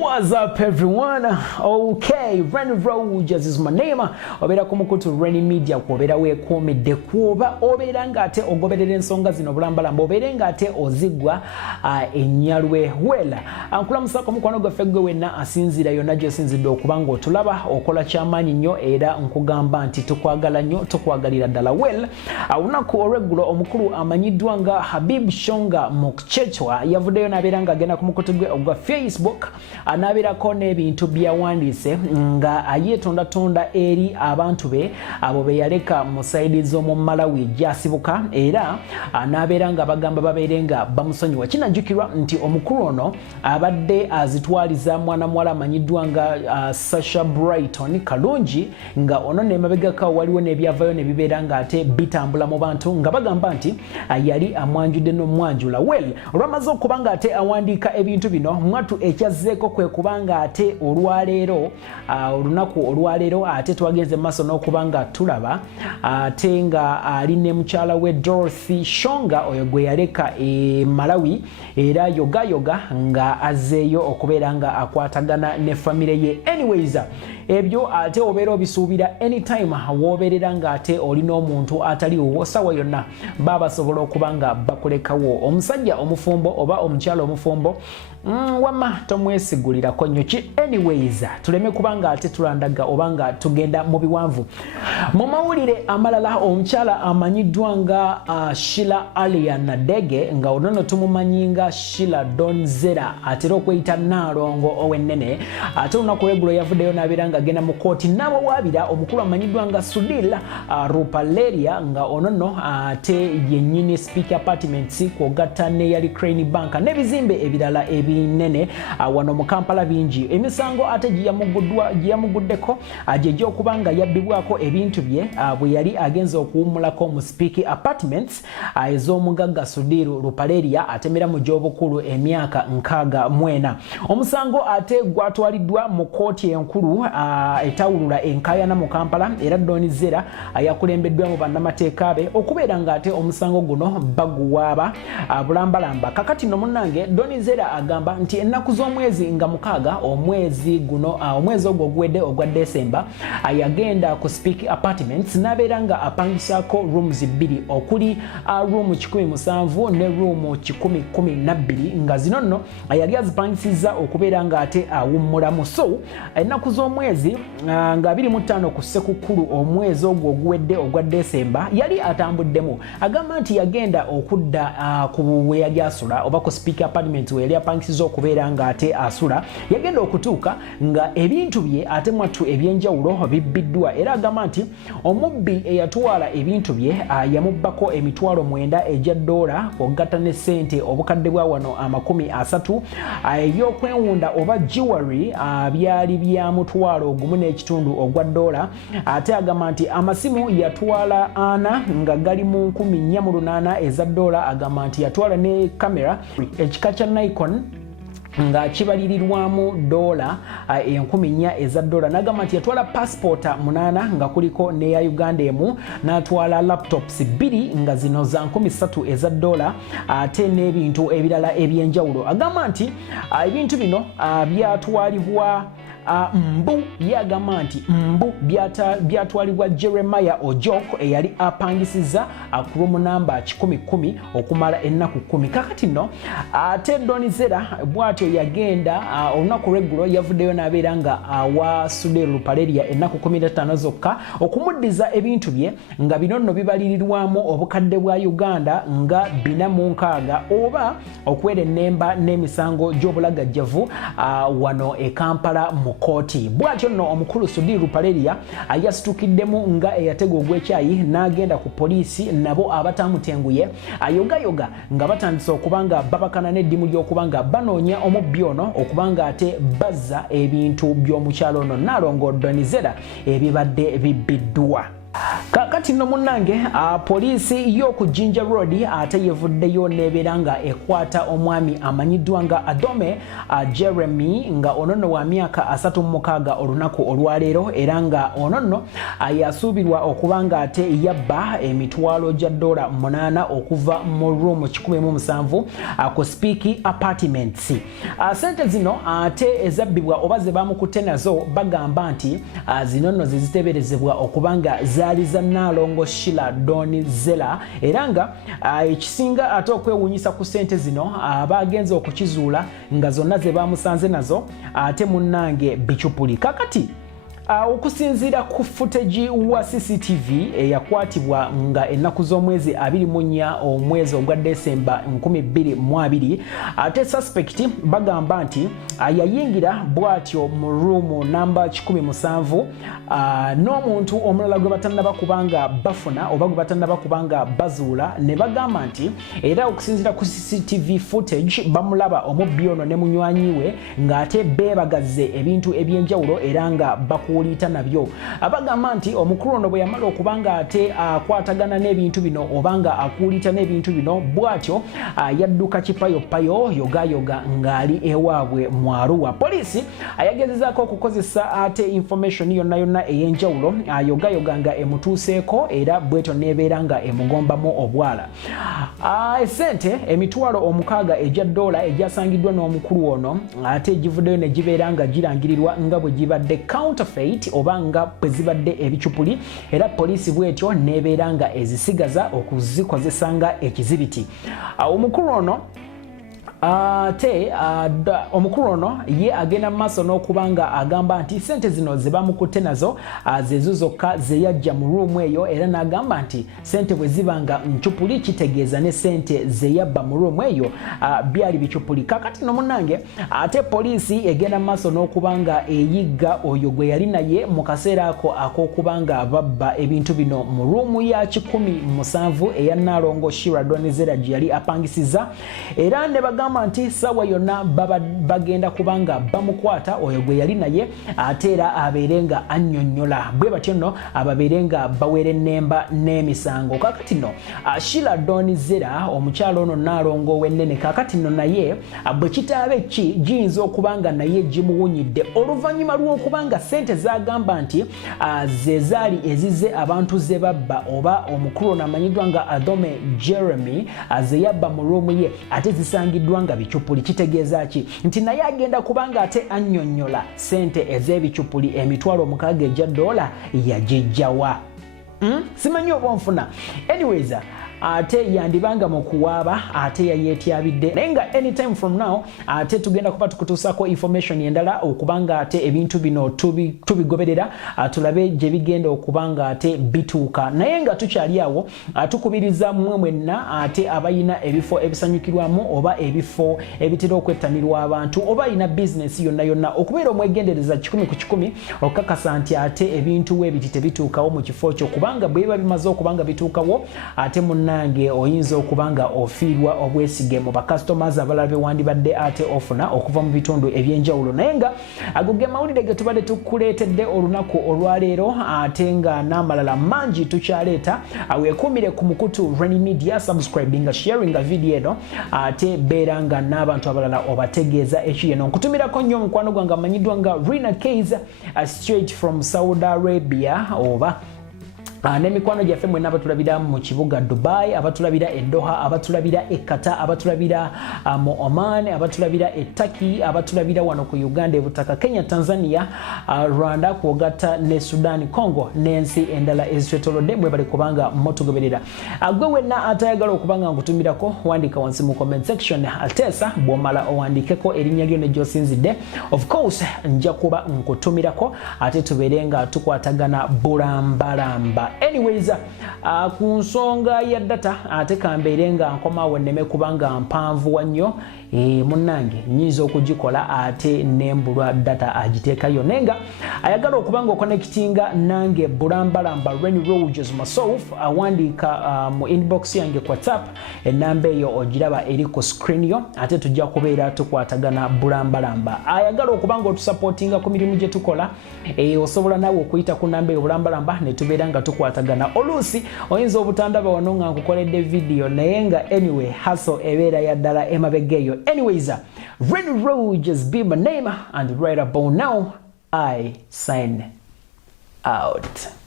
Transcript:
What's up everyone? Okay, Renny Rogers is my name. Obera kumukutu Renny Media kwobera wekomedde kuoba obera ngate ogoberera ensonga zino bulambalamba obera ngate ozigwa enyalwe wela. Ankula musako mukwano gwaffe gwe wenna asinzira yonna gy'osinzidde okubanga otulaba okola kyamaanyi nnyo era nkugamba nti tukwagala nnyo tukwagalira ddala well. Olunaku olweggulo omukulu amanyiddwa nga Habib Shonga Mokchechwa yavuddeyo n'abeera ng'agenda ku mukutu gwe ogwa Facebook anaabirako n'ebintu byawandiise nga ayeetondatonda eri abantu be abo be yaleka mu sayidi z'omu Malawi gy'asibuka era anaabeera nga bagamba babeere nga bamusonyiwa. Kinajjukirwa nti omukulu ono abadde azitwaliza mwana muwala amanyiddwa nga Sasha Brighton Kalungi nga ono n'emabegako waliwo n'ebyavayo ne bibeera ng'ate bitambula mu bantu nga bagamba nti yali amwanjudde n'omwanjula. Well, olwamaze okuba ng'ate awandiika ebintu bino mwatu ekyazzeeko kwe kubanga ate olwaleero olunaku olwaleero ate twagenze maaso n'okuba nga tulaba ate nga ali ne mukyala we Dorothy Shonga oyo gwe yaleka e Malawi era yoga nga azzeeyo okubeera nga akwatagana ne famire ye. Anyways, ebyo ate obeera obisuubira anytime woobeerera ng'ate olina omuntu ataliwo sawa yonna basobola okuba nga bakulekawo. Omusajja omufumbo oba omukyala omufumbo wama tomwesigulirako nnyo ki. Anyways, tuleme kubanga ate tulandaga obanga tugenda mu biwanvu. Mu mawulire amalala omukyala amanyiddwa nga Sheila Alian Nadege nga onono tumumanyi nga Sheila Donzera atera okweyita Naalongo owennene ate olunaku lweggulo yavuddeyo n'abeera nga agenda mu kooti n'abawaabira omukulu amanyiddwa nga Sudil Rupaleria nga onono ate yennyini Speaker Apartments kwogatta ne yali Crane Bank n'ebizimbe ebirala ebinene wano mu Kampala bingi. Emisango ate giyamuguddeko ajejja okuba nga yabbibwako ebintu bye bwe yali agenza okuwummulako mu Speaker Apartments ez'omugagga Sudil Rupaleria atemera mu gy'obukulu emyaka 64. Omusango ate gwatwaliddwa mu kooti enkulu etawulula enkayana mu Kampala era Donizera yakulembeddwa mu bannamateeka be okubeera ng'ate omusango guno baguwaaba bulambalamba. Kakati no munnange Donizera agamba nti ennaku z'omwezi nga 6 omwezi guno omwezi ogwo ogwedde ogwa December yagenda ku Speaker Apartments n'abeera nga apangisaako rooms 2 okuli room 17 ne room 1012 nga zino nno yali azipangisizza okubeera ng'ate awummulamu. So ennaku z'omwezi nga 25 ku Ssekukkulu omwezi ogwo oguwedde ogwa December yali atambuddemu. Agamba nti yagenda okudda ku we yali asula oba ku Speaker Apartment we yali apangisizza okubeera ng'ate asula. Yagenda okutuuka nga ebintu bye ate mwattu ebyenjawulo bibbiddwa era agamba nti omubbi eyatwala ebintu bye yamubbako emitwalo 9 egya $, ogatta ne ssente obukadde bwa wano 30 ebyokwewunda oba jewelry byali bya mutwalo gumu n'ekitundu ogwa $. Ate agamba nti amasimu yatwala 4 nga gali mu 408 eza $. Agamba nti yatwala ne kamera ekika kya Nikon nga kibalirirwamu $4,000 eza $. Nagamba nti yatwala passport 8 nga kuliko neya Uganda emu n'atwala laptops 2 nga zino za 3,000 eza $. Ate n'ebintu ebirala ebyenjawulo. Agamba nti ebintu bino byatwalibwa mbu yagamba nti mbu byatwalibwa Jeremiah Ojok eyali apangisiza ku room number 1010 okumala ennaku 10. Kakati no ate Donizera bwatyo yagenda olunaku lweggulo yavuddeyo n'abeera nga awa Sudil Rupaleria ennaku 15 zokka okumuddiza ebintu bye nga bino nno bibalirirwamu obukadde bwa Uganda nga 460 oba okwera ennemba n'emisango gy'obulagajjavu wano e Kampala mu kooti. Bwatyo nno omukulu Sudil Rupaleria yasitukiddemu nga eyatega ogw'ekyayi n'agenda ku poliisi nabo abatamutenguye ayogayoga nga batandise okuba nga babakana n'eddimu ly'okuba nga banoonya omubbi ono okuba nga ate bazza ebintu by'omukyalo ono Naalongo Donizera ebibadde bibbiddwa. Kakati no munange poliisi y'oku Jinja Road ate yevuddeyo nebeera nga ekwata omwami amanyiddwa nga Adome Jeremy nga onono wa myaka 36 olunaku olwaleero era nga onono yasuubirwa okuba nga ate yabba emitwalo gya $8 okuva mu room 17 ku Speak Apartments. Sente zino ate ezabbibwa oba ze bamukutte nazo bagamba nti zinono ziziteberezebwa okuba nga zaali za Nalongo Sheila Donizela era nga ekisinga ate okwewuunyisa ku sente zino abagenza okukizuula nga zonna ze bamusanze nazo ate munnange bicupuli. Kakati okusinziira ku footage wa CCTV eyakwatibwa nga ennaku z'omwezi 24 omwezi ogwa December 2022 ate suspect bagamba nti yayingira bwatyo mu room number 17 n'omuntu omulala gwe batannaba kubanga bafuna oba gwe batannaba kubanga bazuula ne bagamba nti era okusinziira ku CCTV footage bamulaba omubbi ono ne munywanyiwe ng'ate beebagazze ebintu ebyenjawulo era nga bakuulita nabyo. Abagamba nti omukulu ono bwe yamala okubanga ate akwatagana n'ebintu bino obanga akuulita n'ebintu bino bwatyo yadduka kipayopayo yogayoga ng'ali ewaabwe mu Arua. Poliisi ayagezezaako okukozesa ate information yonna ey'enjawulo yogayoga nga emutuuseeko era bwetyo neebeera nga emugombamu obwala. Esente emitwalo 6 egya $, egyasangiddwa n'omukulu ono ate givuddeyo ne gibeera nga girangirirwa nga bwe gibadde counterfeit oba nga bwe zibadde ebicupuli era poliisi bwetyo neebeera nga ezisigaza okuzikozesa nga ekizibiti. Omukulu ono omukulu ono ye agenda maaso n'okubanga agamba nti sente zino ze bamukutte nazo zezo zokka ze yajja mu room eyo era n'agamba nti sente bwe zibanga ncupuli kitegeeza ne sente ze yabba mu room eyo byali bicupuli. Kakati no munnange ate poliisi egenda maaso n'okubanga eyigga oyo gwe yali naye mu kaseera ako ak'okubanga babba ebintu bino mu room ya 17 eya Nalongo Sheila Donizela gye yali apangisiza era ne bagamba nti sawa yonna bagenda kubanga bamukwata oyo gwe yali naye ate era abeerenga annyonnyola bwe batyo nno ababeerenga bawere ennemba n'emisango. Kakati nno Sheila Donizela omukyalo ono Nalongo w'ennene kakati nno naye bwe kitaabe ki giyinza okubanga naye gimuwunyidde oluvannyuma lw'okubanga sente zagamba nti ze zaali ezize abantu ze babba oba omukulu ono amanyiddwa nga Adome Jeremy ze yabba mu room ye ate zisangiddwa nga bicupuli. Kitegeeza ki nti naye agenda kubanga ate annyonnyola sente ez'ebicupuli emitwalo 6 egya $, yagijjawa. Simanyi oba nfuna. Anyways ate yandibanga mu kuwaaba ate yayeetyabidde naye nga anytime from now ate tugenda kuba tukutuusako information endala okubanga ate ebintu bino tubigoberera tulabe gye bigenda okubanga ate bituuka naye nga tukyali awo tukubiriza mmwe mwenna ate abayina ebifo ebisanyukirwamu oba ebifo ebitera okwettanirwa abantu oba alina bizinesi yonna okubeera omwegendereza 100 ku 100 okakasa nti ate ebintu weebiti tebituukawo mu kifo kyo kubanga bwe biba bimaze okubanga bituukawo ate nange oyinza okubanga ofiirwa obwesige mu customers abalala bewandibadde ate ofuna okuva mu bitundu ebyenjawulo naye nga ago ge mawulire ge tubadde tukuleetedde olunaku olwaleero ate nga n'amalala mangi tukyaleeta weekuumire ku mukutu Reni Media subscribing sharing video eno ate beera nga n'abantu abalala obategeeza ekiyeno nkutumirako nnyo omukwano gwange amanyiddwa nga Rina Keys straight from Saudi Arabia oba n'emikwano gyaffe mwenna abatulabira mu kibuga Dubai abatulabira e Doha abatulabira e Qatar abatulabira mu Oman abatulabira e Turkey abatulabira wano ku Uganda ebutaka Kenya Tanzania Rwanda kwogata ne Sudan Congo n'ensi endala ezitwetolodde mwe bali kubanga mutugoberera gwe wenna atayagala okubanga ngutumirako wandika wansi mu comment section atesa bwomala owandikeko erinnya lyo ne gy'osinzidde of course nja kuba nkutumirako ate tubeerenga tukwatagana bulambalamba. Anyways ku nsonga ya data ate kambeere nga nkomawo nneme kubanga mpanvu wannyo munnange nyiza okugikola ate nembulwa data agiteekayo nenga ayagala okubanga okonekitinga nange bulambalamba Reni Rogers myself awandika mu inbox yange ku WhatsApp enamba eyo ogiraba eri ku screen yo ate tujja kubeera tukwatagana bulambalamba ayagala okubanga otusupportinga ku mirimu gye tukola osobola nawe okuyita ku namba eyo bulambalamba ne tubeera nga tukwatagana oluusi oyinza obutandaba wano nga nkukoledde video naye nga anyway hustle ebeera ya ddala emabega eyo. Anyways, Renny Rogers be my name, and right about now I sign out.